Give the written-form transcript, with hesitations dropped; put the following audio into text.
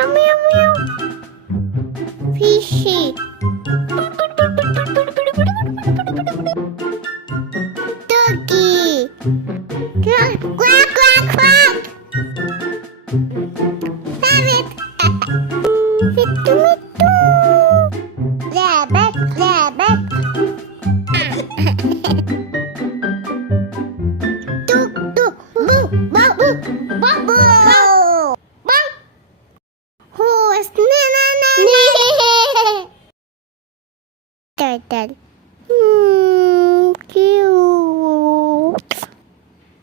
meow, meow, meow. Fishy. Turkey. Quack, quack, quack, quack. Parrot. Mitu, mitu. Rabbit, rabbit. Tuk, tuk, boo, boo, boo, boo, boo. Boo. Horse, na, na, na, na. Turtle.